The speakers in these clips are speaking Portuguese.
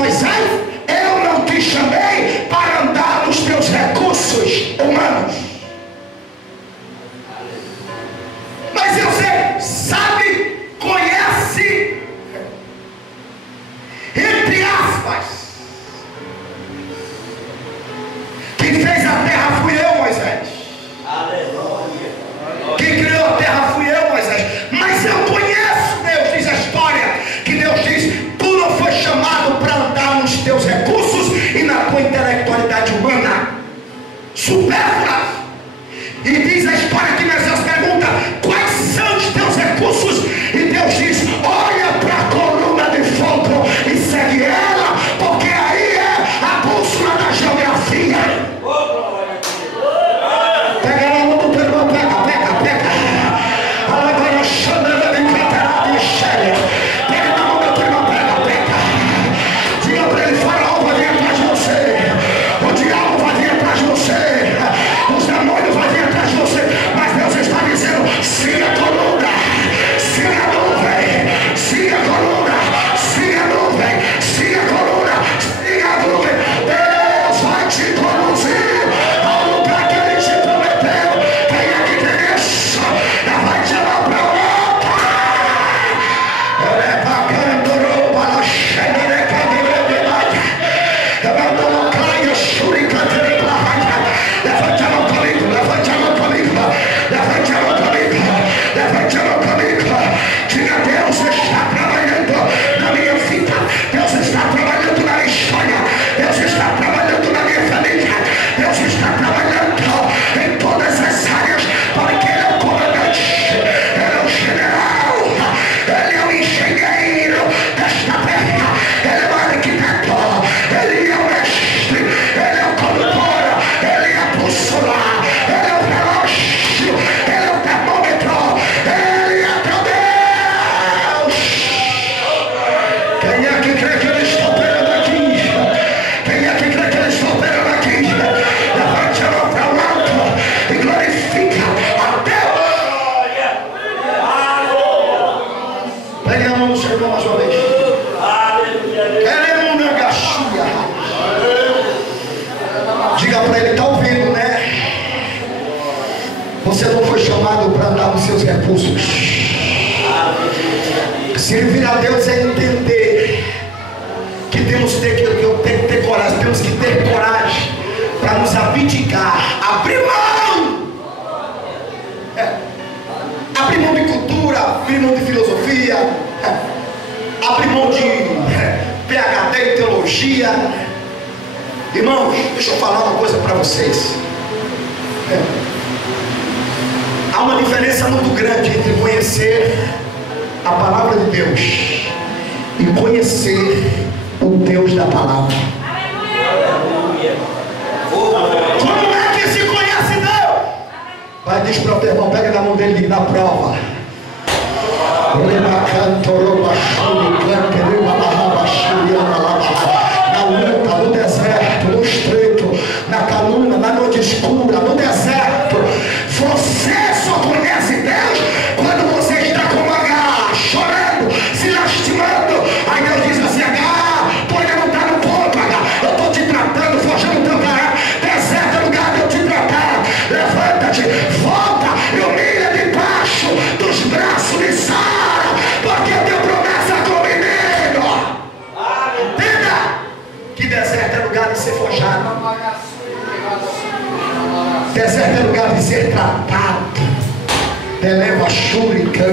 Moisés: eu não te chamei para andar nos teus recursos humanos. Mas você sabe, conhece, entre aspas, quem fez a terra fui eu, Moisés. Aleluia. Quem criou a terra fui eu, Moisés. Mas eu conheço, Deus diz a história, que Deus diz: tu não foi chamado para andar nos teus recursos e na tua intelectualidade humana supérflua. E diz a história que Moisés pergunta: quais são os teus recursos? E Deus diz: olha para a coluna de fogo e segue ela, porque aí é a bússola da geografia. Pega na mão do teu irmão, pega. Agora chama de catarata e cheia. Pega na mão do teu irmão, pega. Diga para ele: Faraó vai vir atrás de você, o diabo vai vir atrás de você, os demônios vão vir atrás de você. Mas Deus está dizendo: siga a coluna, siga a nuvem, siga a coluna, siga a nuvem, siga a coluna, siga a nuvem. Deus vai te conduzir ao lugar que Ele te prometeu. Quem é que tem isso? Vai te levar para outra. Ele é bacana, rouba na cheia, que é verdade. Levanta a mão, caia, churica, levante a mão comigo, levante a mão comigo, levante a mão comigo, levante a mão comigo. Diga: Deus está trabalhando na minha vida, Deus está trabalhando na minha história, Deus está trabalhando na minha família, Deus está trabalhando em todas as áreas, porque Ele é o comandante, Ele é o general, Ele é o engenheiro desta terra, Ele é o arquiteto, Ele é o mestre, Ele é o condutor, Ele é a bússola, Ele é o relógio, Ele é o termômetro, Ele é teu Deus. Quem é que crê que Ele está operando aqui? Quem é que crê que Ele está operando aqui? Levante a mão para o alto e glorifica a Deus. Pegue a mão do seu irmão mais uma vez. Queremos uma gachia. Diga para ele: está ouvindo, né? Você não foi chamado para andar nos seus recursos. Servir a Deus é entender que temos que ter coragem, temos que ter coragem para nos abdicar, abrir mão. Abrir mão de cultura, abrir mão de filosofia, abrir mão de PhD em teologia. Irmãos, deixa eu falar uma coisa para vocês. Há uma diferença muito grande entre conhecer a palavra de Deus e conhecer o Deus da palavra. Como é que se conhece Deus? Vai, diz para o teu irmão, pega na mão dele na prova. Na luta, no deserto, no estreito, na calúnia, na noite escura, no deserto. Você só conhece Deus quando você está como H, chorando, se lastimando. Aí Deus diz assim: H, pode não estar no ponto, H, eu estou te tratando, forjando o teu caráter. Deserto é lugar de eu te tratar. Levanta-te, volta e humilha debaixo dos braços de Sara, porque eu tenho promessa com o menino. Entenda que deserto é lugar de ser forjado. Deserto é lugar de ser tratado. Eleva a chúrica,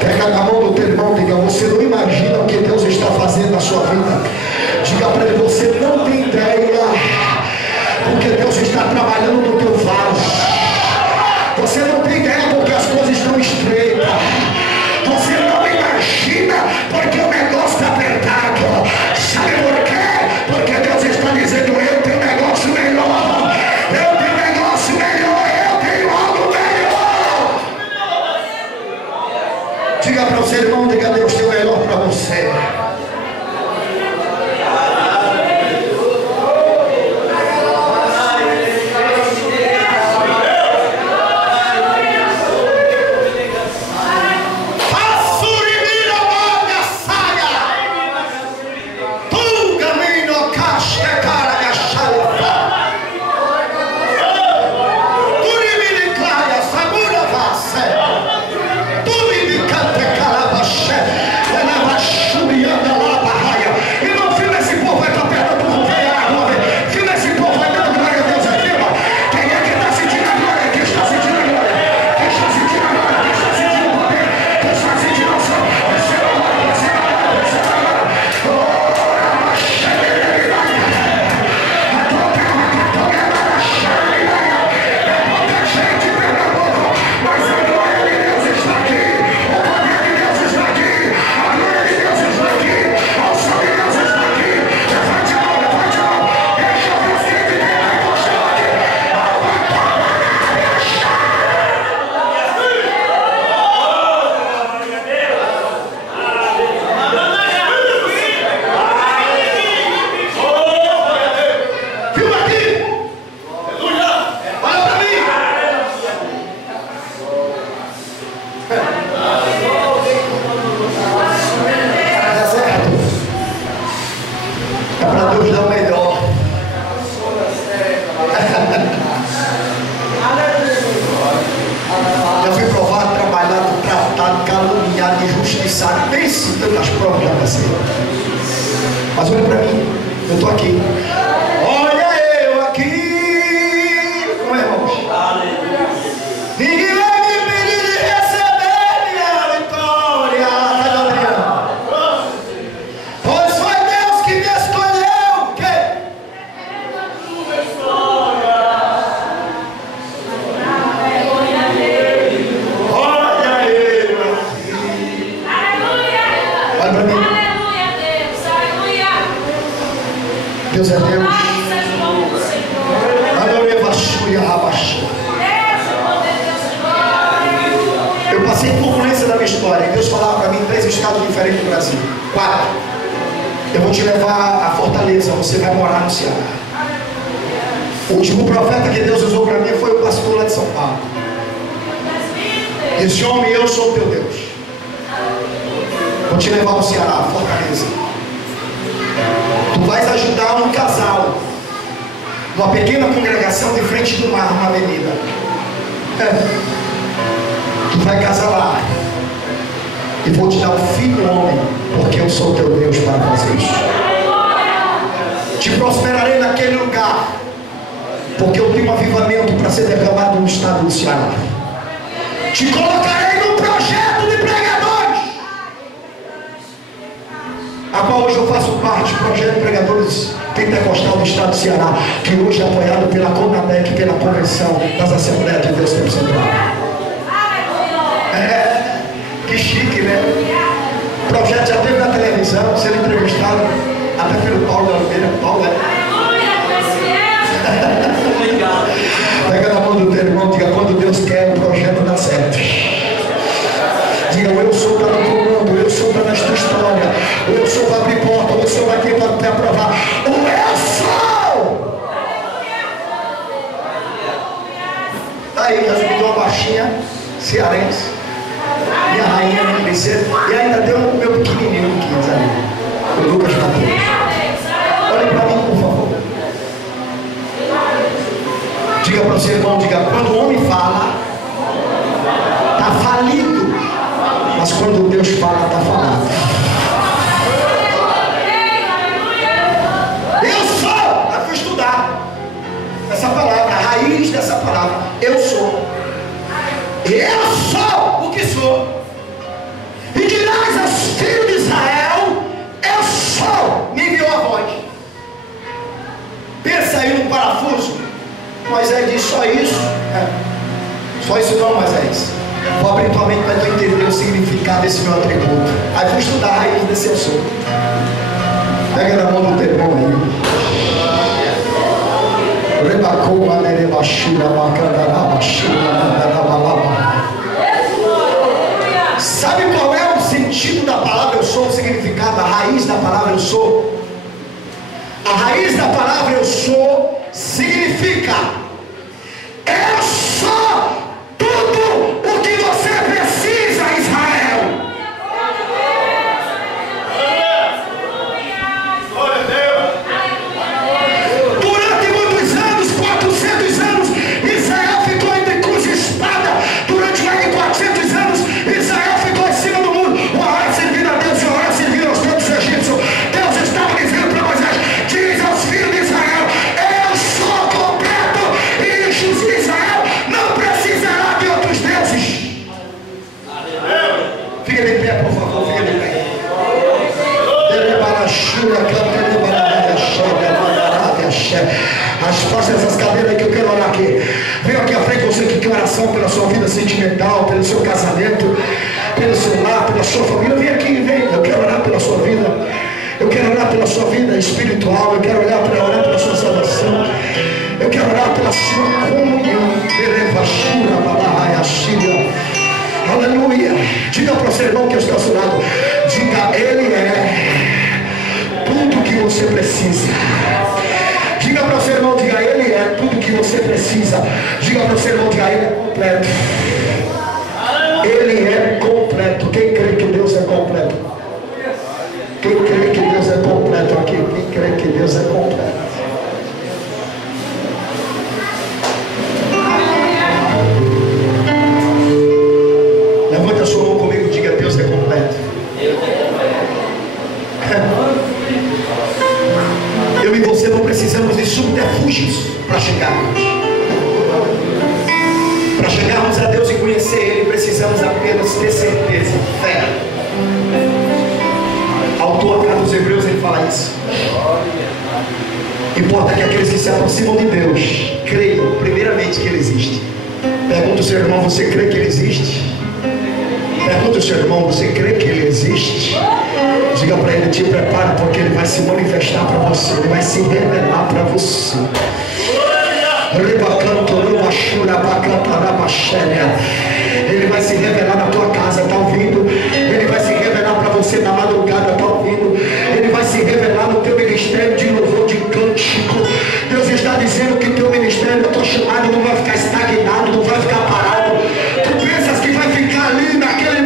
pega na mão do teu irmão, diga: você não imagina o que Deus está fazendo na sua vida. Diga para ele: você não tem ideia, porque Deus está trabalhando no teu vaso. Você não tem ideia porque as coisas estão estreitas. Você não imagina porque o negócio está apertado. Sabe por quê? Porque Deus está dizendo: eu tenho um negócio melhor, eu tenho um negócio melhor, eu tenho algo melhor. Diga para o seu irmão, diga: Deus tem o melhor para você. pronto, já passei. Mas olha para mim, eu estou aqui. Olha eu aqui. Como é, irmãos? Ninguém vai me impedir de receber minha vitória. Cadê o Adriano? Pois foi Deus que me escolheu. O quê? Olha eu aqui. Olha para mim. Deus é Deus. Eu passei turbulência da minha história. Deus falava para mim 3 estados diferentes do Brasil. 4. Eu vou te levar a Fortaleza. Você vai morar no Ceará. O último profeta que Deus usou para mim foi o pastor lá de São Paulo. Esse homem, eu sou o teu Deus. Vou te levar ao Ceará, Fortaleza. Tu vais ajudar um casal numa pequena congregação de frente do mar, numa avenida. Tu vai casar lá. E vou te dar um filho homem, porque eu sou teu Deus para fazer isso. Te prosperarei naquele lugar, porque eu tenho um avivamento para ser derramado no estado do Ceará. Te colocarei num projeto de pregadores, a qual hoje eu faço parte, projeto de pregadores pentecostal do estado do Ceará, que hoje é apoiado pela CONADEC, pela Convenção das Assembleias de Deus Tempo Central. Que chique, né? O projeto já teve na televisão, sendo entrevistado até pelo Paulo da Oliveira. Paulo, pega na mão do teu irmão, diga: quando Deus quer, o projeto dá certo. Diga: eu sou para o comando, eu sou para a tua história, eu sou para abrir porta, eu sou aqui para te aprovar. Eu sou! Aí, Deus me deu uma baixinha cearense, minha rainha, minha princesa, e ainda deu o meu pequenininho que diz ali, o Lucas Mateus. Olhe para mim, por favor. Diga para o seu irmão, diga: quando o homem fala, está falido, mas quando Deus fala, está falado. Eu sou, eu fui estudar essa palavra, a raiz dessa palavra, eu sou. Eu sou o que sou. E dirás aos filhos de Israel: eu sou, me enviou a voz. Pensa aí no parafuso. Moisés diz: só isso? Só isso não, Moisés. Vou abrir tua mente para tu entender o significado desse meu atributo. Aí vou estudar a raiz desse eu sou. Pega na mão do teu irmão aí. Sabe qual é o sentido da palavra eu sou, o significado, a raiz da palavra eu sou? A raiz da palavra eu sou significa: eu sou tudo o que você precisa, Israel. Durante muitos anos, 400 anos, Israel ficou entre cruz e espada. Durante mais de 400 anos, Israel ficou em cima do muro, uma hora servindo a Deus e uma hora servindo aos deuses egípcios. Deus estava dizendo para Moisés: diz aos filhos de Israel: eu sou completo, e Israel não precisará de outros deuses. Fica de pé, por favor, fica de pé. As costas dessas cadeiras aí que eu quero orar aqui. Venho aqui à frente, você que quer oração pela sua vida sentimental, pelo seu casamento, pelo seu lar, pela sua família. Vem aqui, vem. Eu quero orar pela sua vida. Eu quero orar pela sua vida espiritual. Eu quero orar pela sua salvação. Eu quero orar pela sua comunhão. Aleluia. Diga para o seu irmão que está ao seu lado: diga: ele é tudo que você precisa. Diga para o seu irmão, diga: ele é tudo que você precisa. Diga para o seu irmão, diga: ele é completo. Ele é completo. Quem crê que Deus é completo? Quem crê que Deus é completo aqui? Quem crê que Deus é completo? Levante a sua mão comigo e diga: Deus é completo. precisamos de subterfúgios para chegarmos. Para chegarmos a Deus e conhecer Ele, precisamos apenas ter certeza, fé. Autor cá dos Hebreus, ele fala isso. Importa que aqueles que se aproximam de Deus creiam primeiramente que Ele existe. Pergunta ao seu irmão: você crê que Ele existe? Pergunta ao seu irmão: você crê que Ele existe? Diga para ele: te prepara, porque Ele vai se manifestar para você, Ele vai se revelar para você. Ele vai se revelar na tua casa, está ouvindo? Ele vai se revelar para você na madrugada, está ouvindo? Ele vai se revelar no teu ministério de louvor, de cântico. Deus está dizendo que teu ministério, a tua chamada não vai ficar estagnado, não vai ficar parado. Tu pensas que vai ficar ali naquela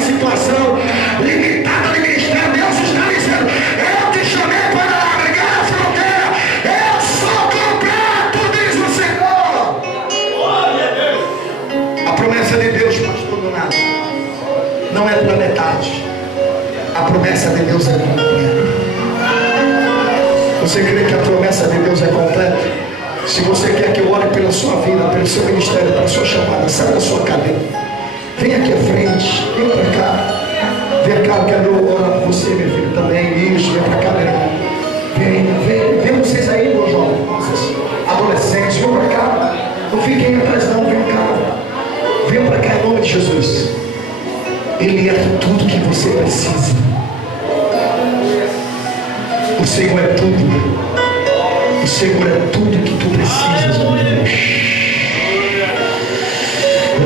situação limitada de ministério? Deus está dizendo: eu te chamei para largar a fronteira, eu sou completo, diz o Senhor. A promessa de Deus, pastor Donato, não é pela metade. A promessa de Deus é completa. Você crê que a promessa de Deus é completa? Se você quer que eu ore pela sua vida, pelo seu ministério, pela sua chamada, sai da sua cadeira, vem aqui à frente, vem para cá. Vem cá, eu quero orar por você, meu filho, também. Isso, vem para cá, meu irmão. Vem vocês aí, meus jovens, vocês adolescentes, vem para cá. Não fiquem atrás não, vem cá. Vem para cá em nome de Jesus. Ele é tudo que você precisa. O Senhor é tudo. O Senhor é tudo que tu precisas, meu Deus.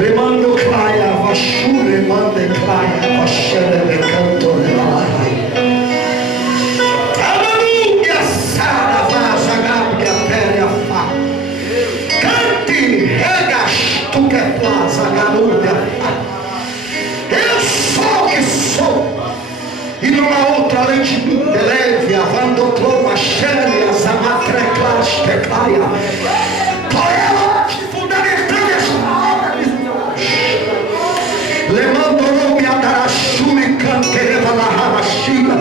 Remando claia, vashure, mande claia, vashere, recanto, remalai. Aleluia, sara, vaza, gabia, pérea, fá. Cante, regas, tu que plaza, galúbia. Eu sou o que sou. E não há outra além de mim. Eleve, avando, cloma, xéria, zamatreclas, teclaia. Poema que fundamentando esta obra de Deus. Lemando-me a darachuri, cantereva, narramachina.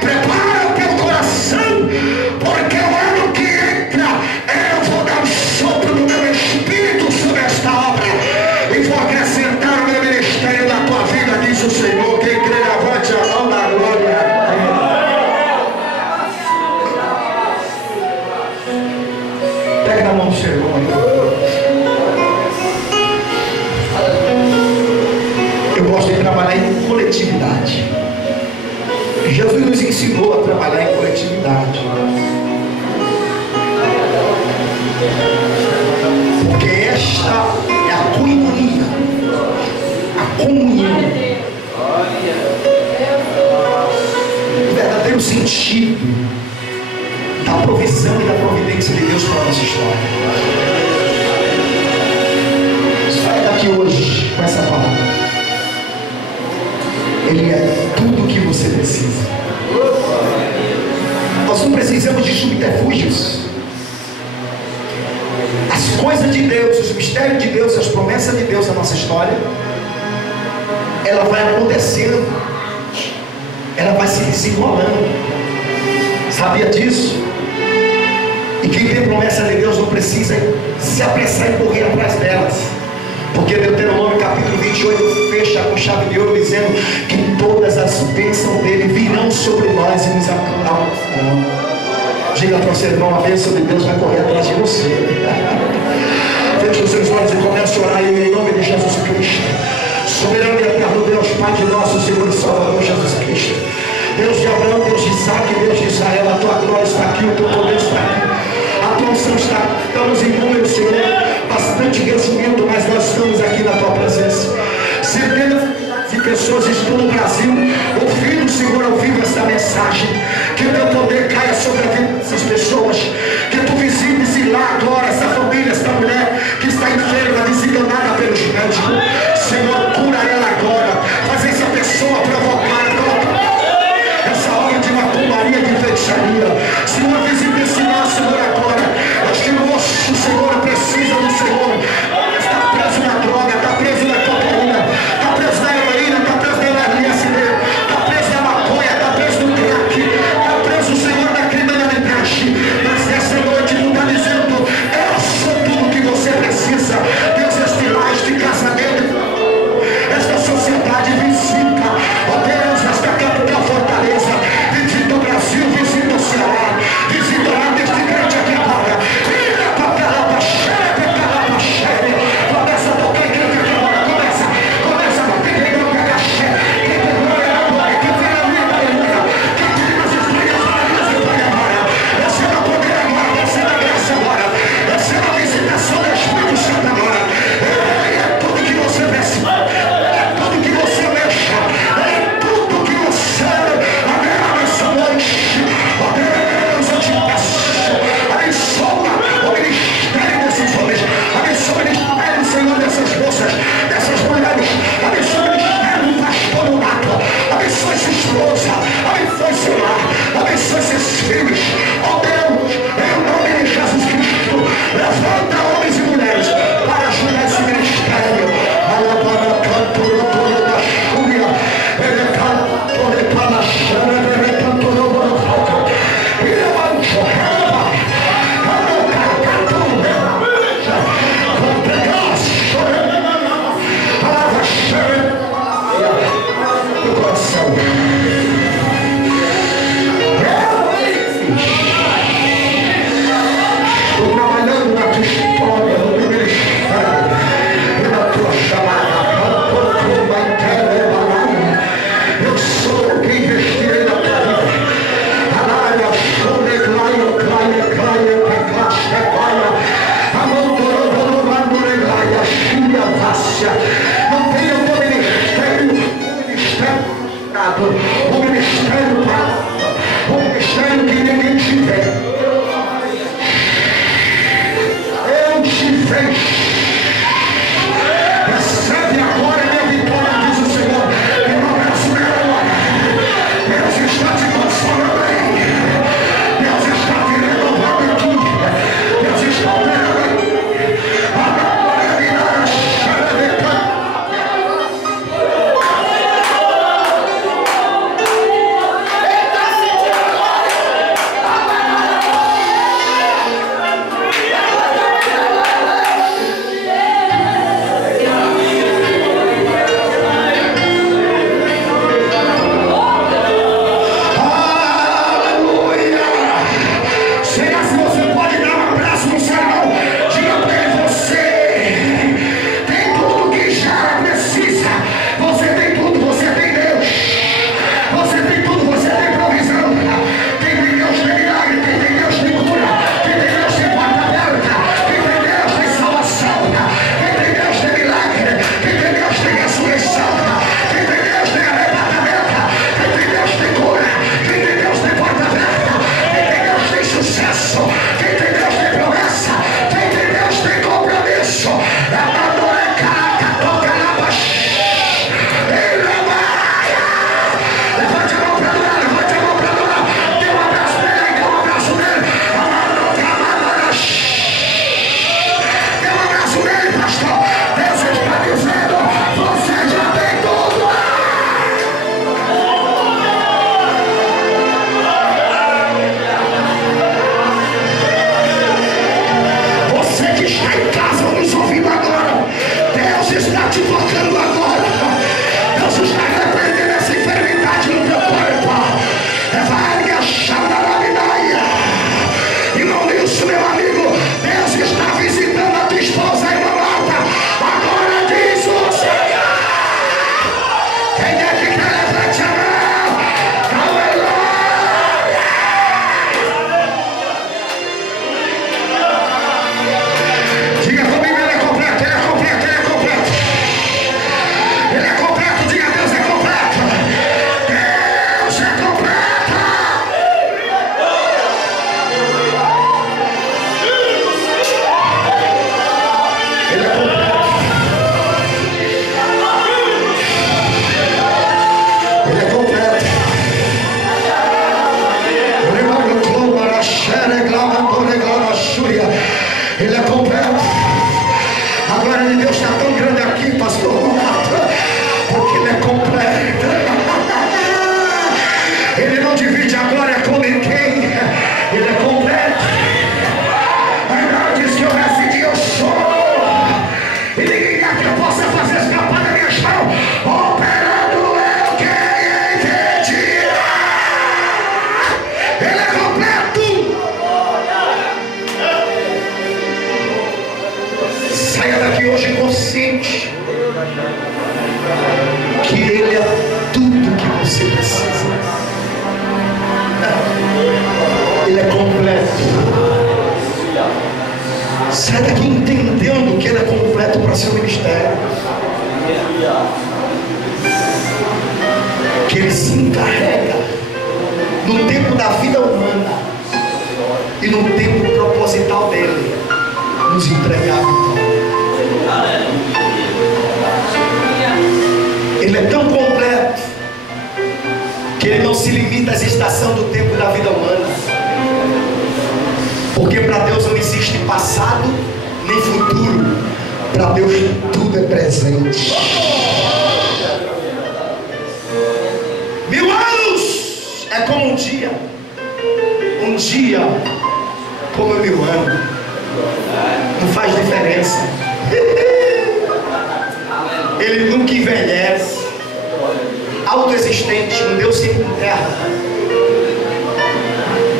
Prepara o teu coração, porque o ano que entra, eu vou dar um sopro no meu espírito sobre esta obra. E vou acrescentar o meu ministério na tua vida, diz o Senhor. Quem crê, levante a mão da glória. Pega na mão do seu irmão. Eu gosto de trabalhar em coletividade. Jesus nos ensinou a trabalhar em coletividade. Porque esta é a coinonia, a comunhão, o verdadeiro sentido da provisão e da providência de Deus para a nossa história. Sai daqui hoje com essa palavra. Ele é tudo o que você precisa. Nós não precisamos de subterfúgios. As coisas de Deus, os mistérios de Deus, as promessas de Deus na nossa história, ela vai acontecendo, ela vai se desenrolando. Sabia disso? E quem tem promessa de Deus não precisa se apressar e correr atrás delas, porque Deuteronômio capítulo 28 fecha com chave de ouro dizendo que todas as bênçãos dele virão sobre nós e nos alcançarão. Diga para o seu irmão: a bênção de Deus vai correr atrás de você. Feche os seus olhos e comece a orar em nome de Jesus Cristo. Soberano e eterno Deus, Pai de nosso Senhor e Salvador Jesus Cristo, Deus de Abraão, Deus de Isaac, Deus de Israel, a tua glória está aqui, o teu poder está aqui, a tua unção está aqui. Estamos em número, Senhor, bastante resumido, mas nós estamos aqui na tua presença. Centenas de pessoas estão no Brasil ouvindo, Senhor, ao vivo esta mensagem. Que o teu poder caia sobre a vida dessas pessoas, que tu visites e lá agora essa família, essa mulher que está enferma, desenganada pelos médicos. Senhor, cura ela agora, faz essa pessoa provocar essa obra de macumbaria, de feitiçaria. Senhor, visita esse lar, Senhor, agora. Este moço, Senhor, precisa do Senhor. Está preso na droga, está preso na cocaína, está preso na heroína, está preso na LSD, está preso na maconha, está preso no crack. pastor Marta, porque Ele é completo. Ele não divide a glória com ninguém. Ele é completo. Diz que eu decidi, eu sou. E ninguém aqui possa fazer escapar da minha mão. Operando eu quem entendi. Ele é completo. Saia daqui hoje consciente que Ele é tudo que você precisa. Ele é completo. Sai daqui entendendo que Ele é completo para seu ministério. Que Ele se encarrega no tempo da vida humana e no tempo proposital dele nos entregar a vitória. Ele é tão completo que Ele não se limita às estações do tempo da vida humana. Porque para Deus não existe passado nem futuro. Para Deus tudo é presente. 1000 anos é como um dia. Um dia como 1000 anos. Não faz diferença. Ele nunca envelhece. Autoexistente, um Deus sem terra.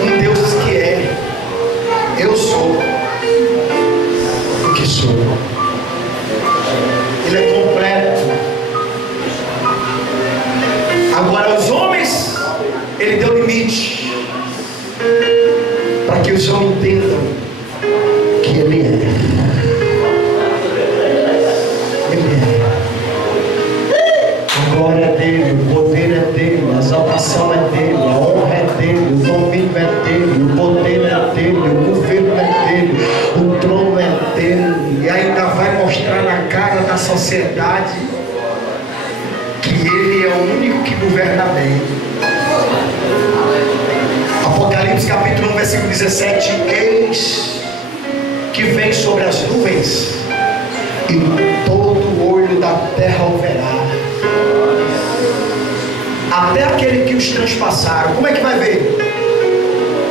Um Deus que é. Eu sou o que sou. Ele é completo. Agora os homens, Ele deu limite para que os homens entendam que Ele é. Ele é. A glória é dele, o poder é dele, a exaltação é dele, a honra é dele, o domínio é dele, o poder é dele, o governo é dele, o trono é dele. E ainda vai mostrar na cara da sociedade que Ele é o único que governa bem. Apocalipse capítulo 1, versículo 17: eis que vem sobre as nuvens, e todo o olho da terra o verá, até aquele que os transpassaram. Como é que vai ver?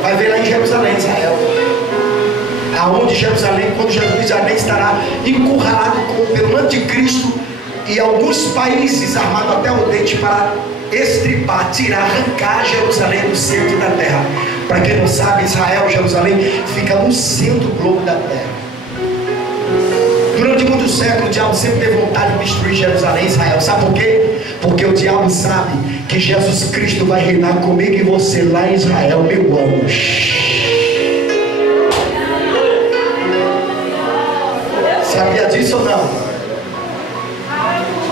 Vai ver lá em Jerusalém, Israel. Aonde Jerusalém, quando Jerusalém estará encurralado pelo anticristo e alguns países armados até o dente para estripar, tirar, arrancar Jerusalém do centro da terra. Para quem não sabe, Israel, Jerusalém, fica no centro do globo da terra. Durante muitos séculos o diabo sempre teve vontade de destruir Jerusalém, Israel. Sabe por quê? Porque o diabo sabe que Jesus Cristo vai reinar comigo e você lá em Israel 1000 anos. Sabia disso ou não?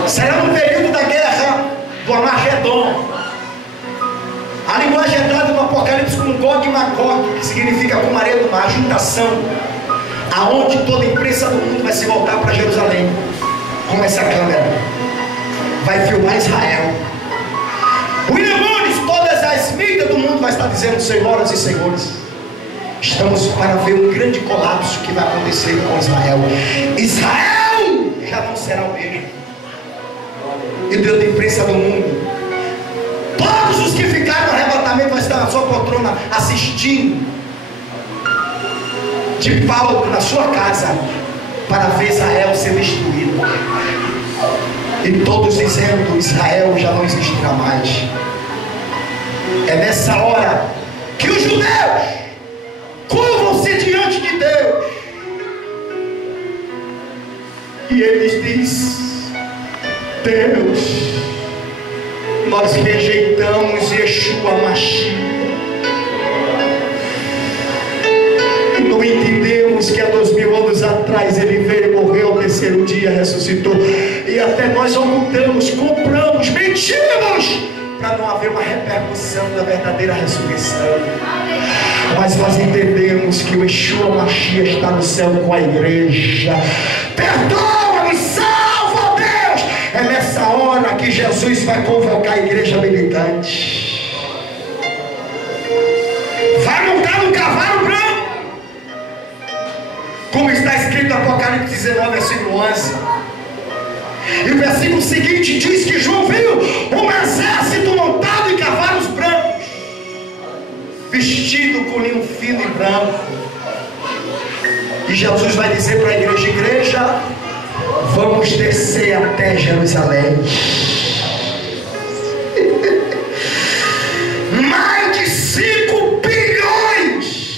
Será no período da guerra do Armagedon. A linguagem é dada no Apocalipse com Gog e Magog, que significa com areia do mar, juntação, aonde toda a imprensa do mundo vai se voltar para Jerusalém. Com essa câmera vai filmar Israel. William Nunes, todas as mídias do mundo vai estar dizendo: senhoras e senhores, estamos para ver um grande colapso que vai acontecer com Israel. Israel já não será o mesmo. E Deus da imprensa do mundo, todos os que ficaram no arrebatamento vão estar na sua poltrona assistindo de palco na sua casa para ver Israel ser destruído. E todos dizendo: Israel já não existirá mais. É nessa hora que os judeus curvam-se diante de Deus e eles dizem: Deus, nós rejeitamos Yeshua Mashiach e não entendemos que há 2000 anos atrás Ele veio, morreu ao terceiro dia, ressuscitou, e até nós ocultamos, compramos, mentimos para não haver uma repercussão da verdadeira ressurreição. Mas nós entendemos que o Yeshua Mashiach está no céu com a igreja. Perdoa-nos, salva, Deus. É nessa hora que Jesus vai convocar a igreja militante. Vai montar no cavalo branco, como está escrito em Apocalipse 19, versículo 11. E o versículo seguinte diz que João viu um exército montado em cavalos brancos, vestido com linho fino e branco. E Jesus vai dizer para a igreja: igreja, vamos descer até Jerusalém. Mais de 5 bilhões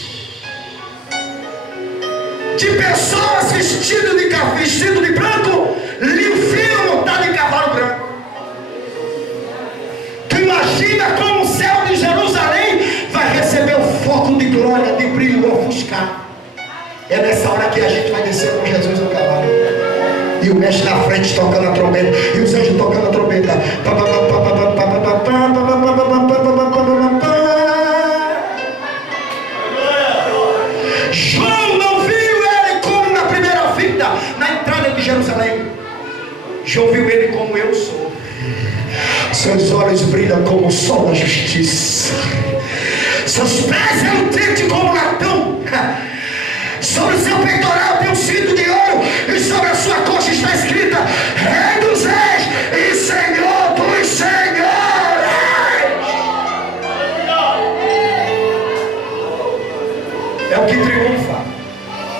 de pessoas vestidas de branco, linho fino, montado em cavalo branco. Tu imagina como o céu de Jerusalém vai receber o foco de glória, de brilho, ofuscar. É nessa hora que a gente vai descer com Jesus no cavalo, e o mestre na frente tocando a trombeta, e os anjos tocando a trombeta. João não viu ele como na primeira vinda, na entrada de Jerusalém. João viu ele como eu sou. Seus olhos brilham como o sol da justiça, seus pés reluzentes como latão. Sobre o seu peitoral tem um cinto de ouro, e sobre a sua coxa está escrita: Rei dos Reis e Senhor dos Senhores. É o que triunfa,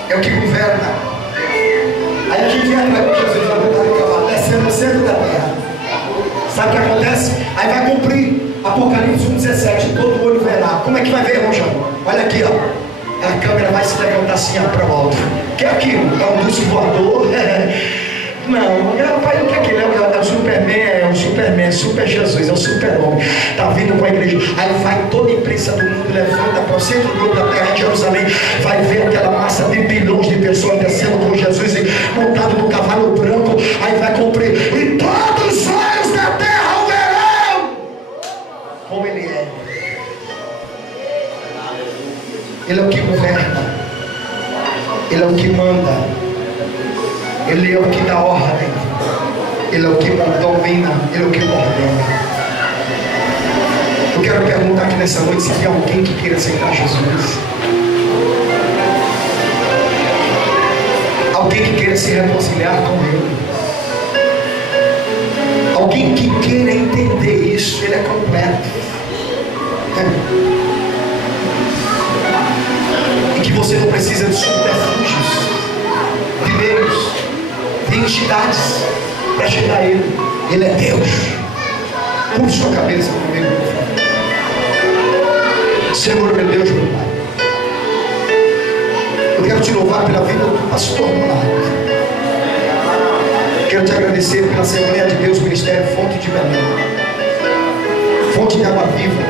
é o que governa. Aí a gente vai para Jesus, vai botar no cavalo, descendo no centro da terra. Sabe o que acontece? Aí vai cumprir Apocalipse 1,17. Todo olho verá. Como é que vai ver, irmão João? Olha aqui, ó. A câmera vai se levantar assim para o alto. O que é aquilo? É um dulce voador? Não, rapaz, o que é aquilo? É o Superman, Super Jesus, é o Super-Homem. Está vindo com a igreja. Aí vai toda a imprensa do mundo, levanta para o centro do globo da terra, em Jerusalém. Vai ver aquela massa de bilhões de pessoas descendo com Jesus montado no cavalo branco. Aí vai cumprir. E todos os olhos da terra o verão como ele é. Ele é o que governa, ele é o que manda, ele é o que dá ordem, ele é o que domina, ele é o que ordena. Eu quero perguntar aqui nessa noite se tem alguém que queira aceitar Jesus, alguém que queira se reconciliar com ele, alguém que queira entender isso. Ele é completo. E que você não precisa de subterfúgios, de meios, de entidades para chegar a Ele. Ele é Deus. Curve sua cabeça comigo, por favor. Senhor, meu Deus, meu Pai, eu quero te louvar pela vida do pastor Marco. Quero te agradecer pela Assembleia de Deus, Ministério Fonte de Belém, Fonte de Água Viva,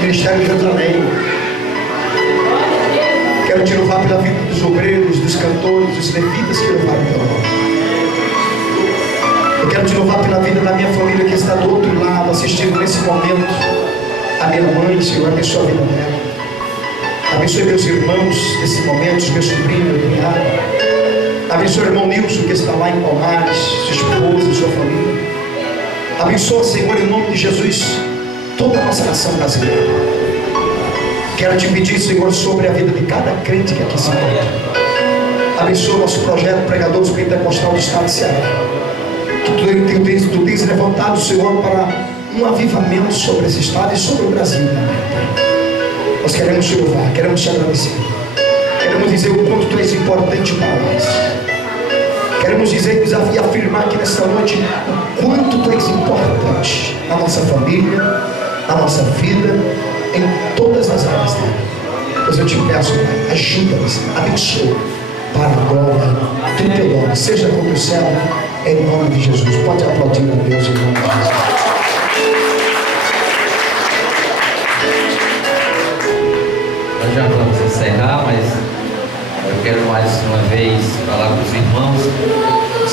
Ministério de Jerusalém. Quero te louvar pela vida dos obreiros, dos cantores, dos levitas que louvaram teu nome. Eu quero te louvar pela vida da minha família que está do outro lado, assistindo nesse momento. A minha mãe, Senhor, abençoa a vida dela. Abençoe meus irmãos nesse momento, os meus sobrinhos, meu cunhado. Abençoe o irmão Nilson que está lá em Palmares, sua esposa, sua família. Abençoa, Senhor, em nome de Jesus, toda a nossa nação brasileira. Quero te pedir, Senhor, sobre a vida de cada crente que aqui se encontra. Abençoa o nosso projeto Pregadores Pentecostal do Estado de Ceará. Que tu tens levantado, Senhor, para um avivamento sobre esse estado e sobre o Brasil também. Nós queremos te louvar, queremos te agradecer. Queremos dizer o quanto tu és importante para nós. Queremos dizer e afirmar aqui nesta noite o quanto tu és importante na nossa família, na nossa vida, em todas as áreas dela. Pois eu te peço, Pai, ajuda-nos, abençoa para a glória do teu nome. Seja como o céu, em nome de Jesus. Pode aplaudir a Deus em nome de Jesus. Nós já vamos encerrar, mas eu quero mais uma vez falar com os irmãos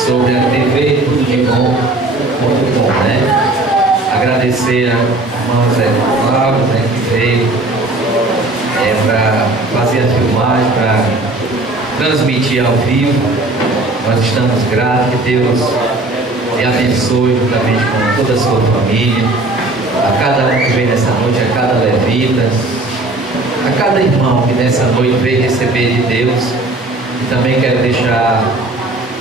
sobre a TV Tudo de Bom, né? Agradecer a irmã Zé Cláudio, né, que veio para fazer a filmagem, para transmitir ao vivo. Nós estamos gratos, que Deus lhe abençoe juntamente com toda a sua família, a cada um que veio nessa noite, a cada levita, a cada irmão que nessa noite veio receber de Deus. E também quero deixar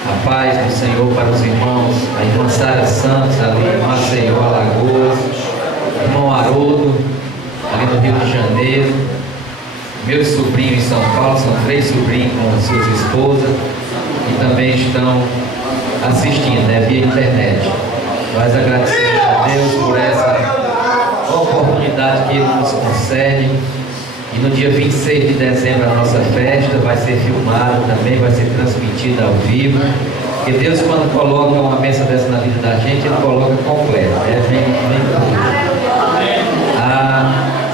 A paz do Senhor para os irmãos, a irmã Sara Santos, ali em Maceió, Alagoas, o irmão Haroldo, ali no Rio de Janeiro, meus sobrinhos em São Paulo, são 3 sobrinhos com suas esposas, e também estão assistindo, né, via internet. Nós agradecemos a Deus por essa oportunidade que Ele nos concede. E no dia 26 de dezembro a nossa festa vai ser filmada também, vai ser transmitida ao vivo. Porque Deus, quando coloca uma bênção dessa na vida da gente, Ele coloca completa, né? Vem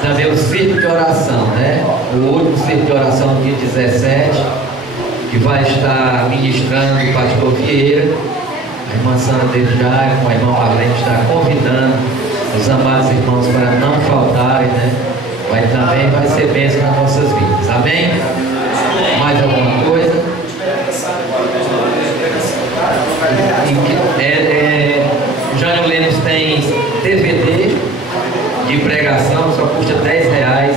também o circo de oração, né? O último circo de oração no dia 17, que vai estar ministrando o pastor Vieira. A irmã Sandra Dejai, com a irmã Marlene, está convidando os amados irmãos para não faltarem, né? Também vai ser bênção nas nossas vidas. Amém? Mais alguma coisa? O Jânio Lemos tem DVD de pregação, só custa R$10.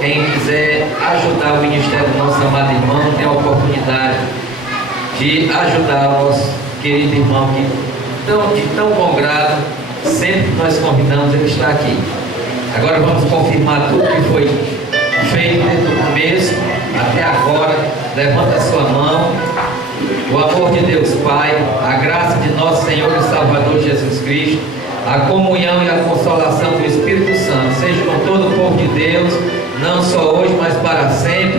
Quem quiser ajudar o ministério do nosso amado irmão, tem a oportunidade de ajudar o nosso querido irmão que de tão bom grado, sempre que nós convidamos, ele está aqui. Agora vamos confirmar tudo que foi feito desde o começo até agora. Levanta a sua mão. O amor de Deus Pai, a graça de nosso Senhor e Salvador Jesus Cristo, a comunhão e a consolação do Espírito Santo seja com todo o povo de Deus, não só hoje, mas para sempre.